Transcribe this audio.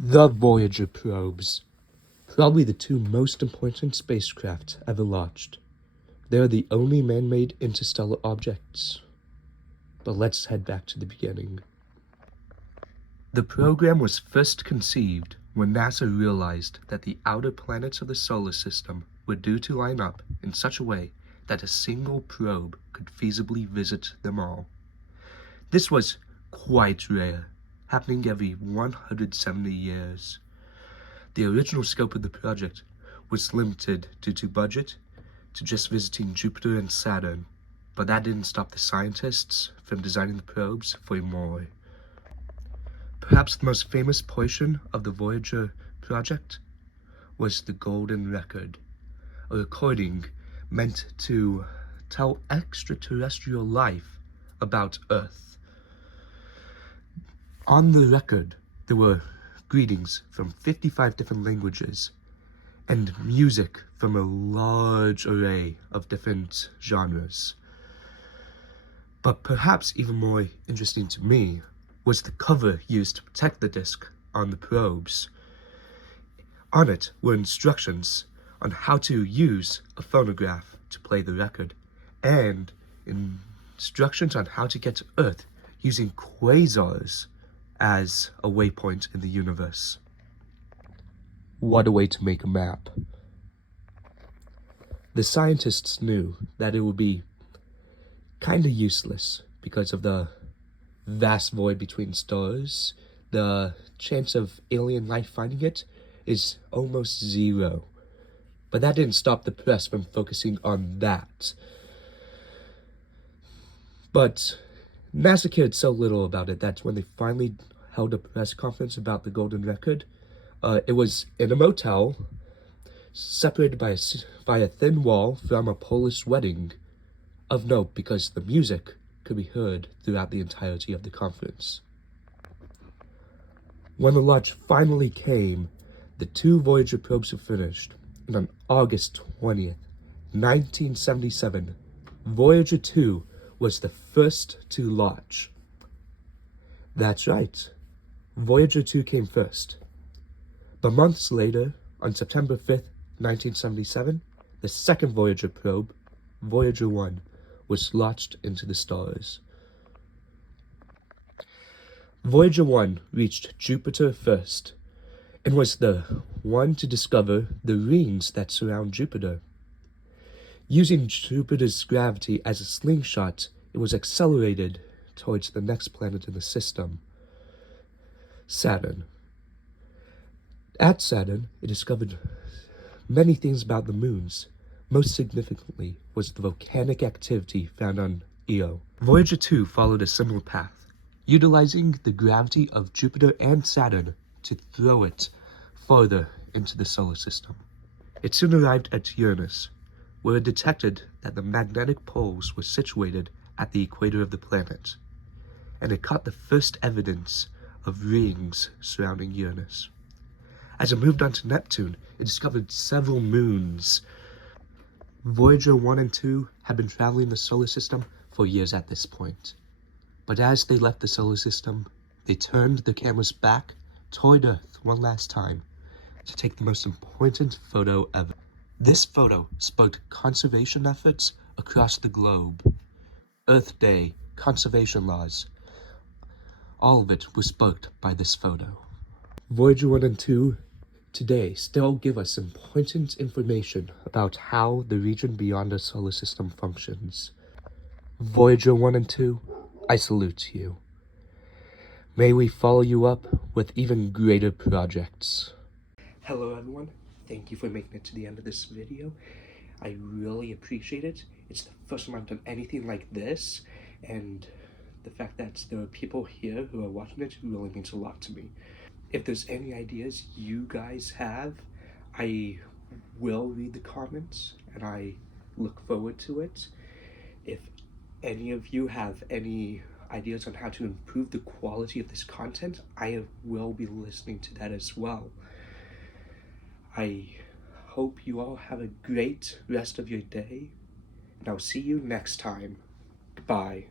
The Voyager probes. Probably the two most important spacecraft ever launched. They are the only man-made interstellar objects. But let's head back to the beginning. The program was first conceived when NASA realized that the outer planets of the solar system were due to line up in such a way that a single probe could feasibly visit them all. This was quite rare, happening every 170 years. The original scope of the project was limited due to budget to just visiting Jupiter and Saturn, but that didn't stop the scientists from designing the probes for more. Perhaps the most famous portion of the Voyager project was the Golden Record, a recording meant to tell extraterrestrial life about Earth. On the record, there were greetings from 55 different languages and music from a large array of different genres. But perhaps even more interesting to me was the cover used to protect the disc on the probes. On it were instructions on how to use a phonograph to play the record, and instructions on how to get to Earth using quasars as a waypoint in the universe. What a way to make a map. The scientists knew that it would be kinda useless because of the vast void between stars. The chance of alien life finding it is almost zero. But that didn't stop the press from focusing on that. But NASA cared so little about it that when they finally held a press conference about the Golden Record, it was in a motel, separated by a thin wall from a Polish wedding. Of note, because the music could be heard throughout the entirety of the conference. When the launch finally came, the two Voyager probes were finished, and on August 20th, 1977, Voyager 2 was the first to launch. That's right, Voyager 2 came first. But months later, on September 5th, 1977, the second Voyager probe, Voyager 1, was launched into the stars. Voyager 1 reached Jupiter first, and was the one to discover the rings that surround Jupiter. Using Jupiter's gravity as a slingshot, it was accelerated towards the next planet in the system, Saturn. At Saturn, it discovered many things about the moons. Most significantly was the volcanic activity found on Io. Voyager 2 followed a similar path, utilizing the gravity of Jupiter and Saturn to throw it farther into the solar system. It soon arrived at Uranus, where it detected that the magnetic poles were situated at the equator of the planet, and it caught the first evidence of rings surrounding Uranus. As it moved on to Neptune, it discovered several moons. Voyager 1 and 2 had been traveling the solar system for years at this point. But as they left the solar system, they turned their cameras back toward Earth one last time to take the most important photo ever. This photo sparked conservation efforts across the globe. Earth Day, conservation laws, all of it was sparked by this photo. Voyager 1 and 2 today still give us important information about how the region beyond our solar system functions. Voyager 1 and 2, I salute you. May we follow you up with even greater projects. Hello everyone, thank you for making it to the end of this video. I really appreciate it. It's the first time I've done anything like this, and the fact that there are people here who are watching it really means a lot to me. If there's any ideas you guys have, I will read the comments and I look forward to it. If any of you have any ideas on how to improve the quality of this content, I will be listening to that as well. I hope you all have a great rest of your day, and I'll see you next time. Goodbye.